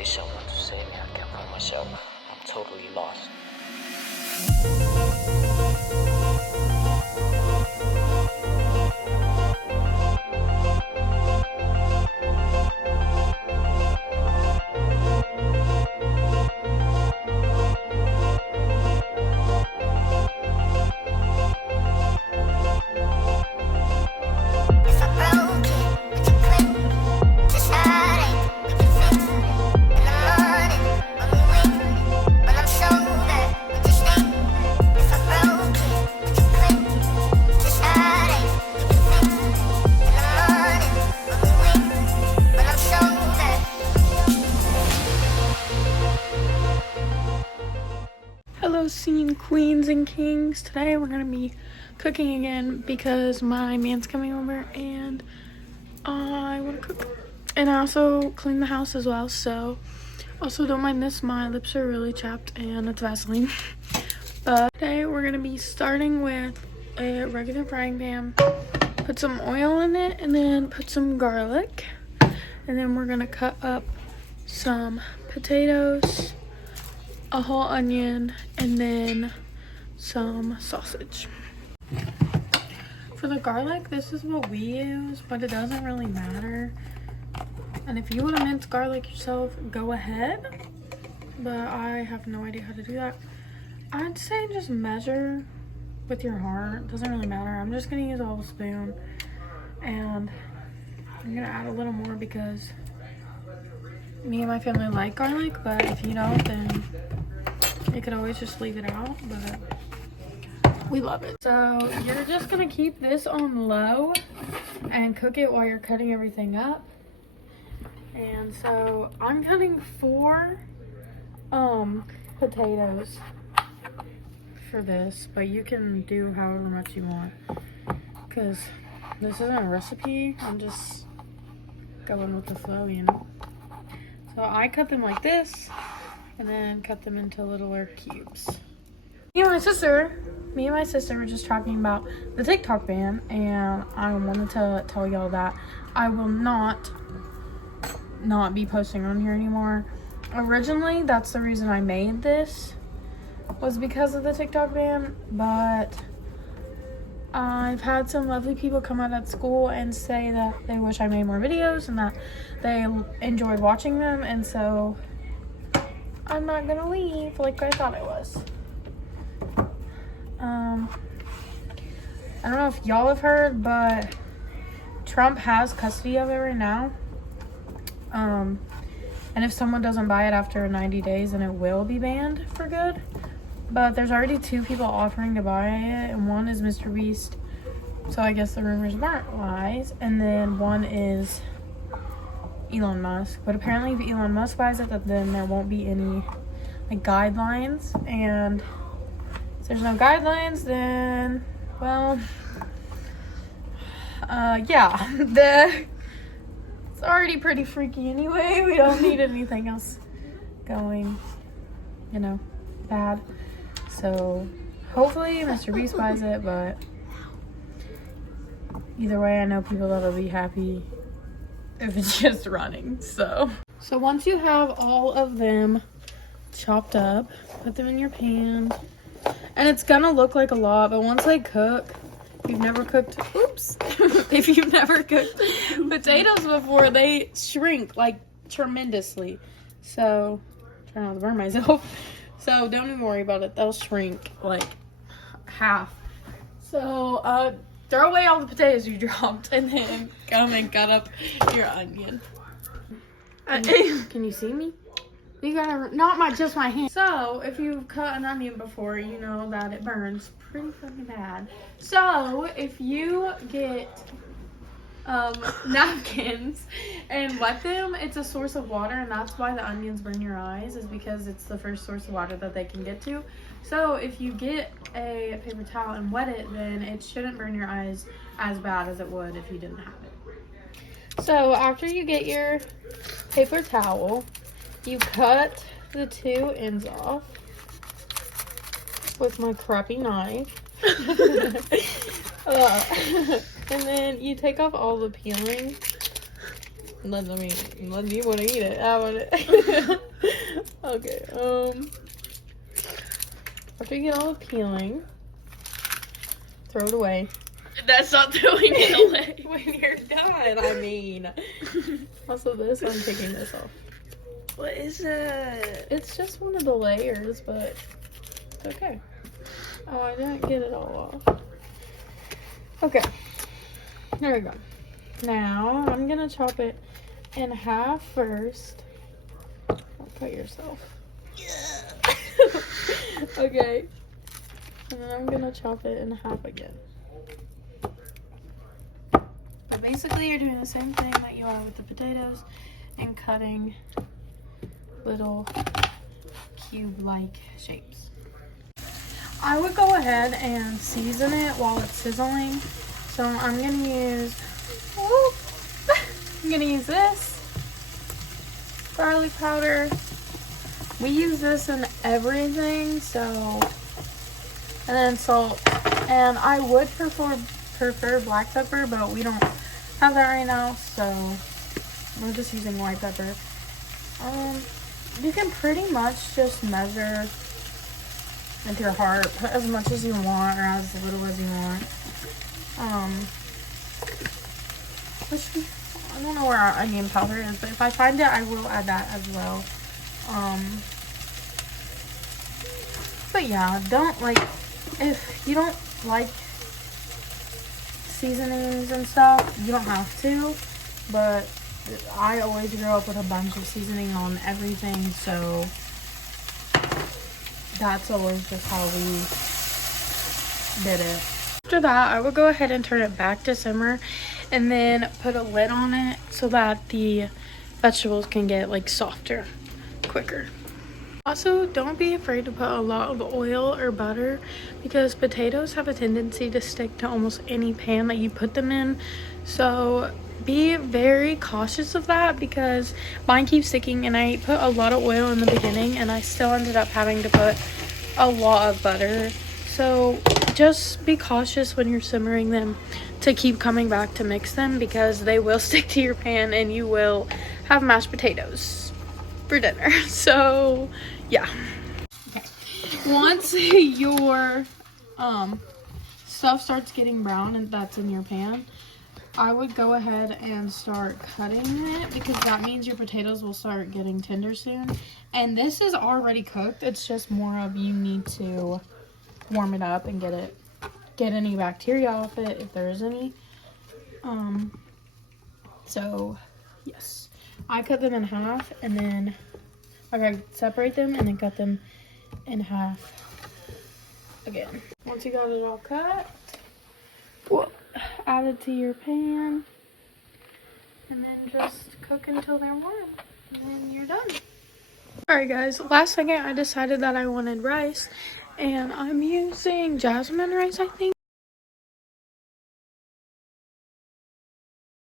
There's someone to save me. I can't find myself. I'm totally lost. Hello, scene queens and kings. Today we're gonna be cooking again because my man's coming over and I want to cook. And I also clean the house as well. So also don't mind this. My lips are really chapped and it's Vaseline. But today we're gonna be starting with a regular frying pan. Put some oil in it and then put some garlic. And then we're gonna cut up some potatoes, a whole onion, and then some sausage. For the garlic, this is what we use, but it doesn't really matter. And if you want to mince garlic yourself, go ahead. But I have no idea how to do that. I'd say just measure with your heart. Doesn't really matter. I'm just going to use a whole spoon. And I'm going to add a little more because me and my family like garlic, but if you don't, then you could always just leave it out, but we love it. So you're just gonna keep this on low and cook it while you're cutting everything up. And so I'm cutting 4 potatoes for this, but you can do however much you want because this isn't a recipe. I'm just going with the flow, you know. So I cut them like this and then cut them into littler cubes. Me and my sister were just talking about the TikTok ban, and I wanted to tell y'all that I will not be posting on here anymore. Originally, that's the reason I made this, was because of the TikTok ban, but I've had some lovely people come out at school and say that they wish I made more videos and that they enjoyed watching them, and so I'm not gonna leave like I thought I was. I don't know if y'all have heard, but Trump has custody of it right now. And if someone doesn't buy it after 90 days, then it will be banned for good. But there's already 2 people offering to buy it, and one is Mr. Beast. So I guess the rumors aren't lies. And then one is Elon Musk. But apparently if Elon Musk buys it, then there won't be any like guidelines. And if there's no guidelines, then, well, yeah. It's already pretty freaky anyway. We don't need anything else going, you know, bad. So hopefully Mr. Beast buys it, but either way, I know people that'll be happy if it's just running. So once you have all of them chopped up, put them in your pan. And it's gonna look like a lot, but once they cook, if you've never cooked potatoes before, they shrink like tremendously. So try not to burn myself. So don't even worry about it. They'll shrink like half. So throw away all the potatoes you dropped and then come and cut up your onion. Can you see me? You gotta, not just my hand. So if you've cut an onion before, you know that it burns pretty fucking bad. So if you get napkins and wet them, it's a source of water, and that's why the onions burn your eyes, is because it's the first source of water that they can get to. So if you get a paper towel and wet it, then it shouldn't burn your eyes as bad as it would if you didn't have it. So after you get your paper towel, you cut the 2 ends off with my crappy knife. And then you take off all the peeling. Unless you want to eat it. I want it. Okay, after you get all the peeling, throw it away. That's not throwing it away. When you're done, I mean. Also, this, I'm taking this off. What is it? It's just one of the layers, but it's okay. Oh, I didn't get it all off. Okay, there we go. Now, I'm gonna chop it in half first. Don't cut yourself. Okay. And then I'm gonna chop it in half again. But basically, you're doing the same thing that you are with the potatoes and cutting little cube-like shapes. I would go ahead and season it while it's sizzling. So I'm gonna use this garlic powder. We use this in everything, so, and then salt. And I would prefer black pepper, but we don't have that right now, so we're just using white pepper. You can pretty much just measure with your heart, put as much as you want or as little as you want. I don't know where our onion powder is, but if I find it, I will add that as well. But yeah, if you don't like seasonings and stuff, you don't have to, but I always grew up with a bunch of seasoning on everything, so that's always just how we did it. After that, I would go ahead and turn it back to simmer and then put a lid on it so that the vegetables can get like softer quicker. Also, don't be afraid to put a lot of oil or butter because potatoes have a tendency to stick to almost any pan that you put them in. So be very cautious of that because mine keeps sticking, and I put a lot of oil in the beginning and I still ended up having to put a lot of butter. So just be cautious when you're simmering them to keep coming back to mix them because they will stick to your pan and you will have mashed potatoes for dinner. So yeah. Okay. Once your stuff starts getting brown and that's in your pan, I would go ahead and start cutting it because that means your potatoes will start getting tender soon. And this is already cooked. It's just more of you need to warm it up and get any bacteria off it if there is any. So yes, I cut them in half and then I separate them and then cut them in half again. Once you got it all cut, add it to your pan and then just cook until they're warm and then you're done. Alright guys, last second I decided that I wanted rice and I'm using jasmine rice, I think.